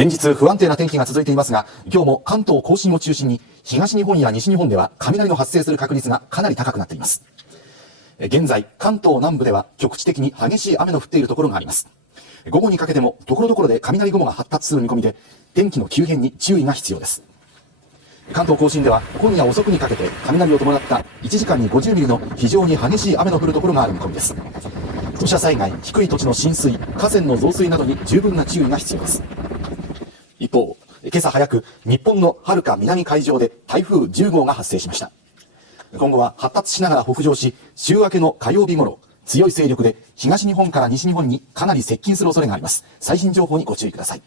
連日不安定な天気が続いていますが、今日も関東甲信を中心に東日本や西日本では雷の発生する確率がかなり高くなっています。現在関東南部では局地的に激しい雨の降っているところがあります。午後にかけても所々で雷雲が発達する見込みで、天気の急変に注意が必要です。関東甲信では今夜遅くにかけて雷を伴った1時間に50ミリの非常に激しい雨の降るところがある見込みです。土砂災害、低い土地の浸水、河川の増水などに十分な注意が必要です。一方、今朝早く日本の遥か南海上で台風10号が発生しました。今後は発達しながら北上し、週明けの火曜日頃、強い勢力で東日本から西日本にかなり接近する恐れがあります。最新情報にご注意ください。